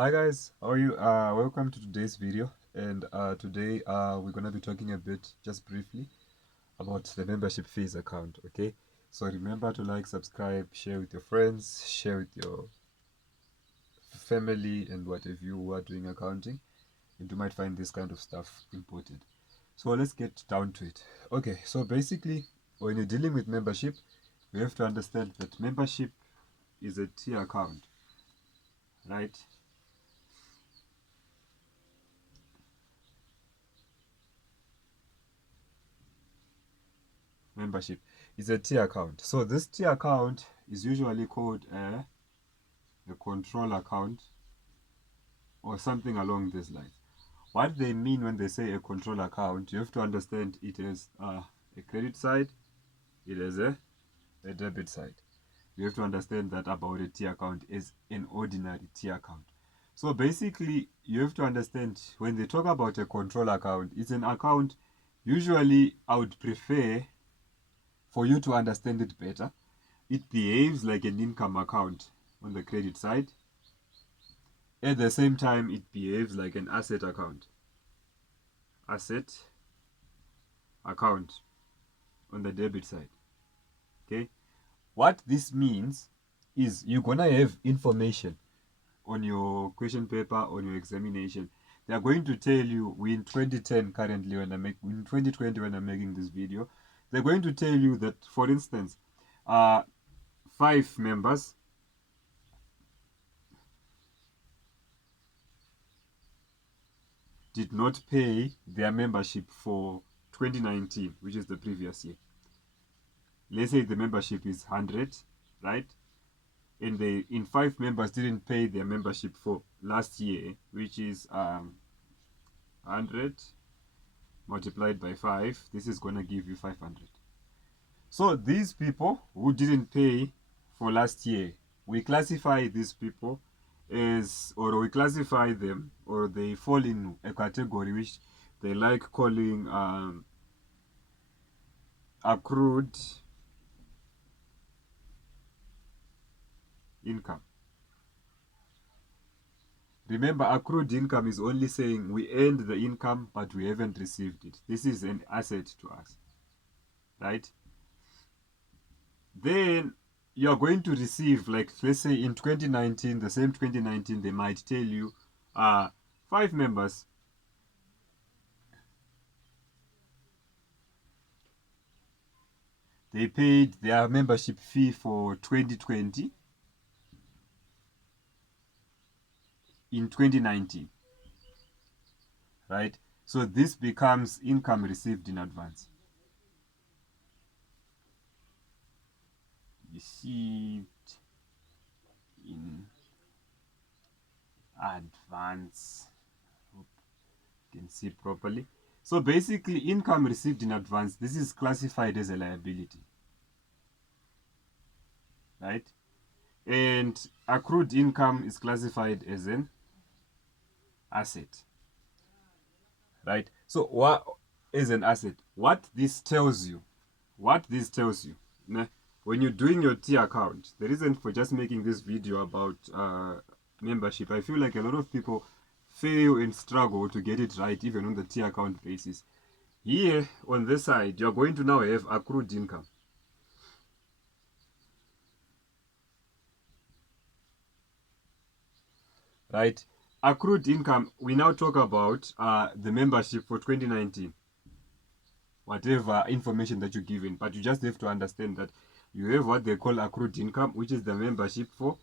Hi guys, how are you? Welcome to today's video, and today we're gonna be talking a bit, just briefly, about the membership fees account. Okay, so remember to like, subscribe, share with your friends, share with your family, and what have you who are doing accounting, and you might find this kind of stuff important. So let's get down to it. Okay, so basically, when you're dealing with membership, you have to understand that membership is a tier account, right? Membership is a tier account. So this tier account is usually called a control account or something along these lines. What they mean when they say a control account, you have to understand it has a credit side, it has a debit side. You have to understand that about a tier account is an ordinary tier account. So basically, you have to understand when they talk about a control account, it's an account. Usually, I would prefer for you to understand it better. It behaves like an income account on the credit side. At the same time, it behaves like an asset account. Asset account on the debit side. Okay. What this means is you're gonna have information on your question paper, on your examination. They are going to tell you, we in 2010 currently when in 2020 when I'm making this video, they're going to tell you that, for instance, 5 members did not pay their membership for 2019, which is the previous year. Let's say the membership is 100, right? And they, in 5 members, didn't pay their membership for last year, which is 100 multiplied by 5. This is going to give you 500. So these people who didn't pay for last year, we classify these people as, or we classify them, or they fall in a category which they like calling accrued income. Remember, accrued income is only saying we earned the income but we haven't received it. This is an asset to us, right? Then you are going to receive, like, let's say in 2019, the same 2019, they might tell you 5 members they paid their membership fee for 2020 in 2019, right? So this becomes income received in advance. Received in advance. Hope you can see properly. So basically, income received in advance, this is classified as a liability, right? And accrued income is classified as an asset, right? So what is an asset? What this tells you, when you're doing your T account, the reason for just making this video about membership, I feel like a lot of people fail and struggle to get it right, even on the T account basis. Here on this side, you're going to now have accrued income, right? Accrued income, we now talk about the membership for 2019, whatever information that you're given, but you just have to understand that you have what they call accrued income, which is the membership for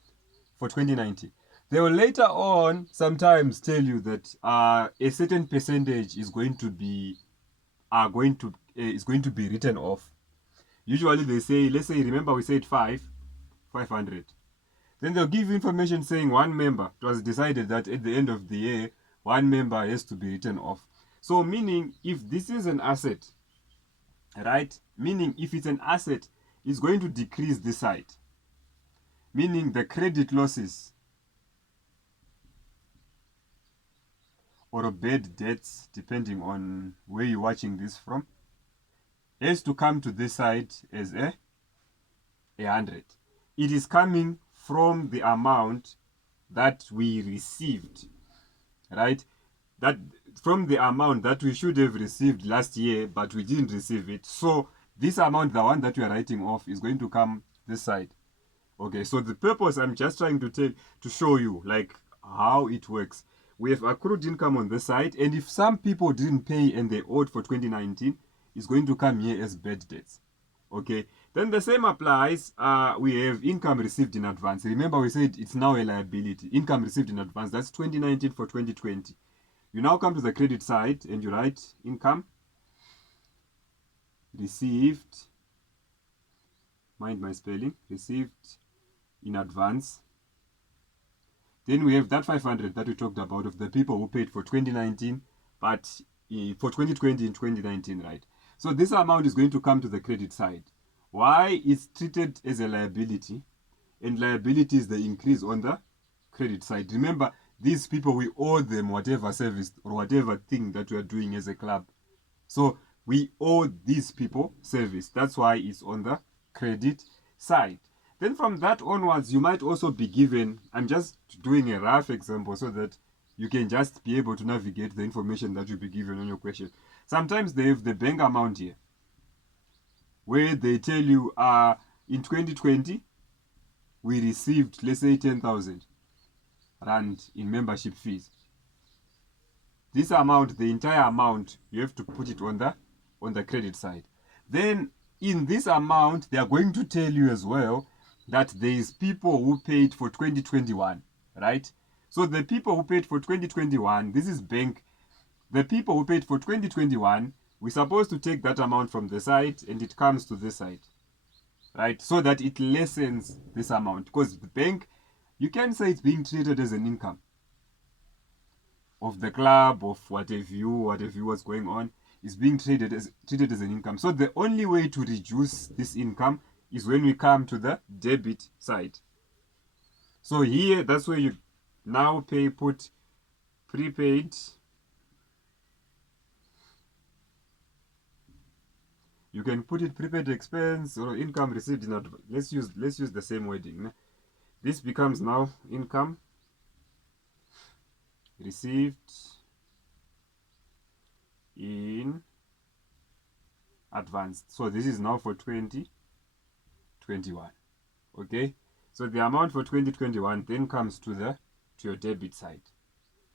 2019. They will later on sometimes tell you that a certain percentage is going to be is going to be written off. Usually they say, let's say, remember we said 500. Then they'll give information saying 1 member. It was decided that at the end of the year, 1 member has to be written off. So meaning, if this is an asset, right? Meaning, if it's an asset, it's going to decrease this side. Meaning the credit losses or bad debts, depending on where you're watching this from, has to come to this side as a 100. It is coming from the amount that we received, right? That from the amount that we should have received last year, but we didn't receive it. So this amount, the one that we are writing off, is going to come this side. Okay, so the purpose I'm just trying to show you like how it works. We have accrued income on this side, and if some people didn't pay and they owed for 2019, it's going to come here as bad debts. Okay, then the same applies. We have income received in advance. Remember, we said it's now a liability. Income received in advance, that's 2019 for 2020. You now come to the credit side and you write income received, mind my spelling, received in advance. Then we have that 500 that we talked about of the people who paid for 2019, but for 2020 and 2019, right? So this amount is going to come to the credit side. Why? It's treated as a liability, and liability is the increase on the credit side. Remember, these people, we owe them whatever service or whatever thing that we are doing as a club. So we owe these people service. That's why it's on the credit side. Then from that onwards, you might also be given, I'm just doing a rough example so that you can just be able to navigate the information that you'll be given on your question. Sometimes they have the bank amount here, where they tell you, in 2020, we received, let's say, 10,000 Rand in membership fees. This amount, the entire amount, you have to put it on the credit side. Then in this amount, they are going to tell you as well that there is people who paid for 2021, right? So the people who paid for 2021, this is bank. The people who paid for 2021, we're supposed to take that amount from the side and it comes to this side, right? So that it lessens this amount, because the bank, you can say it's being treated as an income of the club, of whatever was going on, is being treated as an income. So the only way to reduce this income is when we come to the debit side. So here, that's where you now put prepaid. You can put it prepaid expense or income received in advance. Let's use the same wording. This becomes now income received in advance. So this is now for 2021. Okay, so the amount for 2021 then comes to your debit side.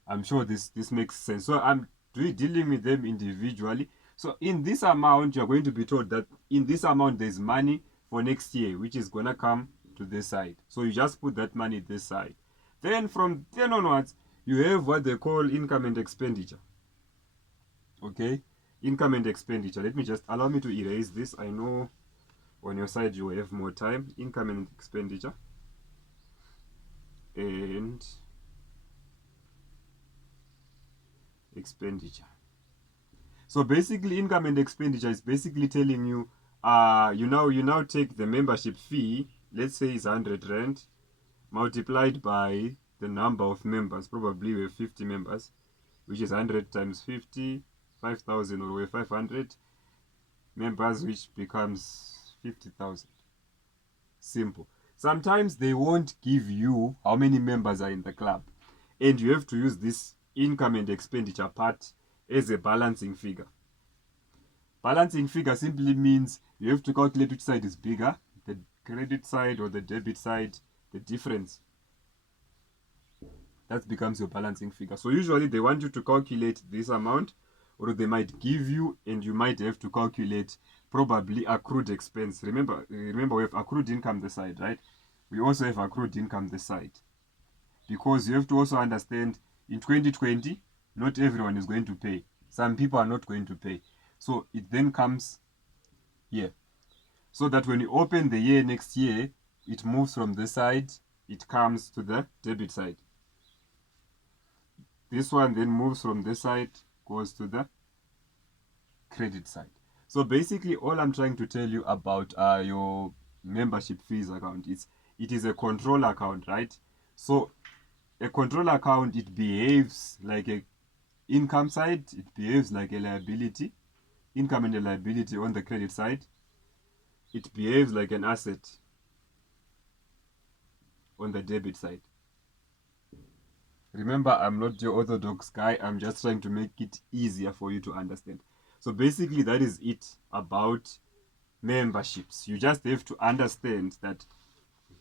I'm sure this makes sense. So I'm dealing with them individually. So in this amount, you're going to be told that in this amount there's money for next year, which is gonna come to this side. So you just put that money this side. Then from then onwards, you have what they call income and expenditure. Okay, income and expenditure. Let me just allow me to erase this. I know on your side you will have more time. Income and expenditure. And expenditure. So basically, income and expenditure is basically telling you, you now take the membership fee, let's say it's 100 Rand, multiplied by the number of members. Probably we have 50 members, which is 100 times 50, 5,000, or we have 500 members, which becomes 50,000. Simple. Sometimes they won't give you how many members are in the club, and you have to use this income and expenditure part as a balancing figure. Balancing figure simply means you have to calculate which side is bigger, the credit side or the debit side, the difference. That becomes your balancing figure. So usually they want you to calculate this amount, or they might give you, and you might have to calculate probably accrued expense. Remember we have accrued income this side, right? We also have accrued income this side. Because you have to also understand, in 2020, not everyone is going to pay. Some people are not going to pay. So it then comes here. So that when you open the year next year, it moves from this side, it comes to the debit side. This one then moves from this side, goes to the credit side. So basically, all I'm trying to tell you about your membership fees account is, it is a control account, right? So a control account, it behaves like a income side, it behaves like a liability, income and a liability on the credit side. It behaves like an asset on the debit side. Remember, I'm not your orthodox guy. I'm just trying to make it easier for you to understand. So basically, that is it about memberships. You just have to understand that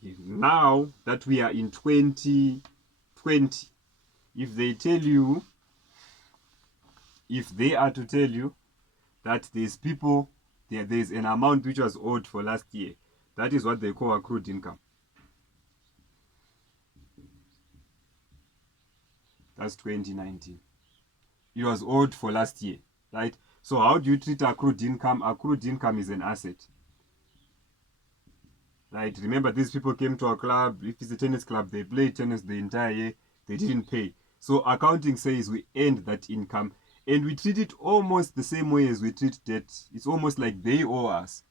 now that we are in 2020, if they are to tell you that there's an amount which was owed for last year, that is what they call accrued income. That's 2019. It was owed for last year, right? So how do you treat accrued income? Accrued income is an asset, right? Remember, these people came to our club. If it's a tennis club, they played tennis the entire year. They didn't pay. So accounting says we earned that income, and we treat it almost the same way as we treat debt. It's almost like they owe us,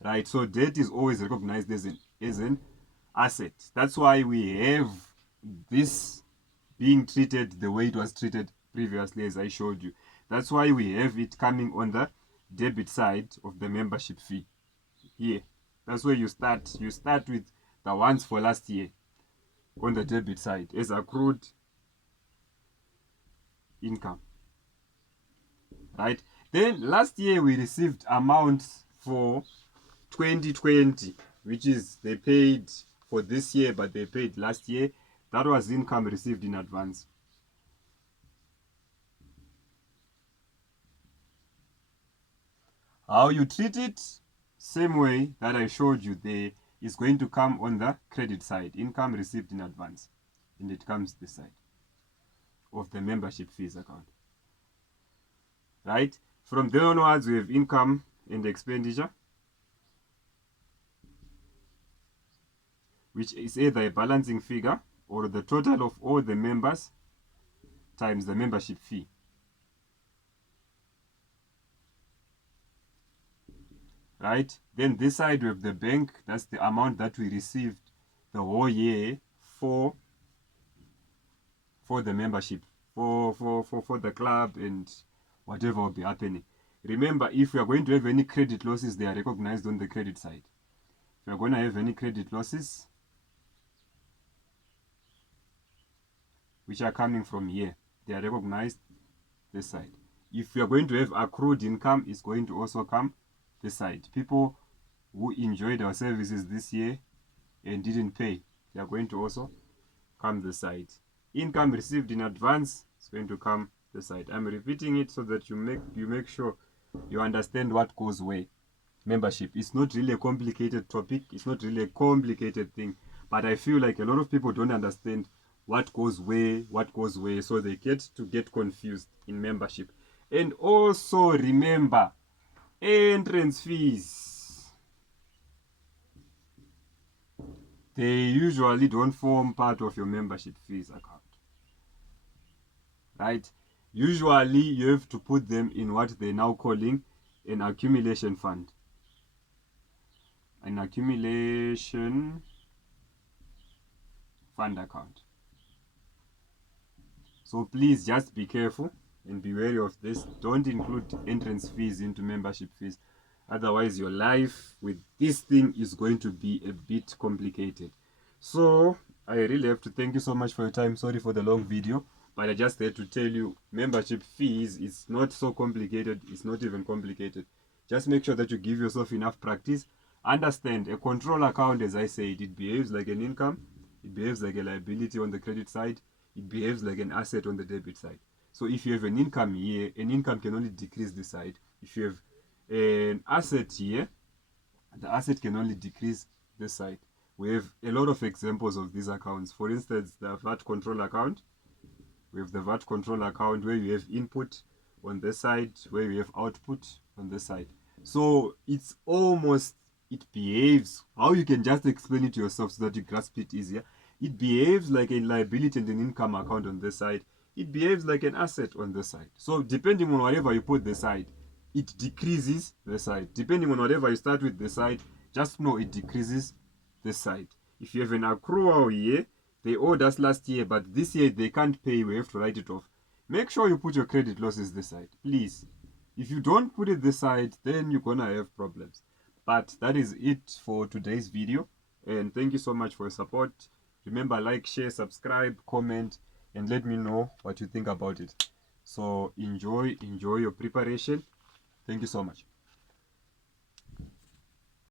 right? So debt is always recognized as an asset. That's why we have this being treated the way it was treated previously, as I showed you. That's why we have it coming on the debit side of the membership fee here. That's where you start. You start with the ones for last year on the debit side as accrued income, right? Then last year we received amounts for 2020, which is they paid for this year, but they paid last year. That was income received in advance. How you treat it, same way that I showed you there, is going to come on the credit side, income received in advance, and it comes this side of the membership fees account, right? From there onwards, we have income and expenditure, which is either a balancing figure or the total of all the members times the membership fee. Right? Then this side we have the bank. That's the amount that we received the whole year for the membership, for the club and whatever will be happening. Remember, if we are going to have any credit losses, they are recognized on the credit side. If we are going to have any credit losses which are coming from here, they are recognized this side. If we are going to have accrued income, it's going to also come this side. People who enjoyed our services this year and didn't pay, they are going to also come this side. Income received in advance is going to come this side. I'm repeating it so that you make sure you understand what goes where. Membership, it's not really a complicated topic, it's not really a complicated thing, but I feel like a lot of people don't understand what goes where, so they get confused in membership. And also remember, entrance fees, they usually don't form part of your membership fees account, right? Usually you have to put them in what they're now calling an accumulation fund. An accumulation fund account. So please just be careful and be wary of this. Don't include entrance fees into membership fees. Otherwise, your life with this thing is going to be a bit complicated. So I really have to thank you so much for your time. Sorry for the long video, but I just had to tell you membership fees is not so complicated. It's not even complicated. Just make sure that you give yourself enough practice. Understand, a control account, as I said, it behaves like an income. It behaves like a liability on the credit side. It behaves like an asset on the debit side. So if you have an income here, an income can only decrease this side. If you have an asset here, the asset can only decrease this side. We have a lot of examples of these accounts. For instance, the VAT control account. We have the VAT control account where you have input on this side, where you have output on this side. So it's almost, it behaves, how you can just explain it to yourself so that you grasp it easier. It behaves like a liability and an income account on this side. It behaves like an asset on this side. So depending on whatever you put this side, it decreases the side. Depending on whatever you start with the side, just know it decreases this side. If you have an accrual here, they owed us last year, but this year they can't pay, we have to write it off. Make sure you put your credit losses this side, please. If you don't put it this side, then you're gonna have problems. But that is it for today's video, and thank you so much for your support. Remember, like, share, subscribe, comment, and let me know what you think about it. So enjoy your preparation. Thank you so much.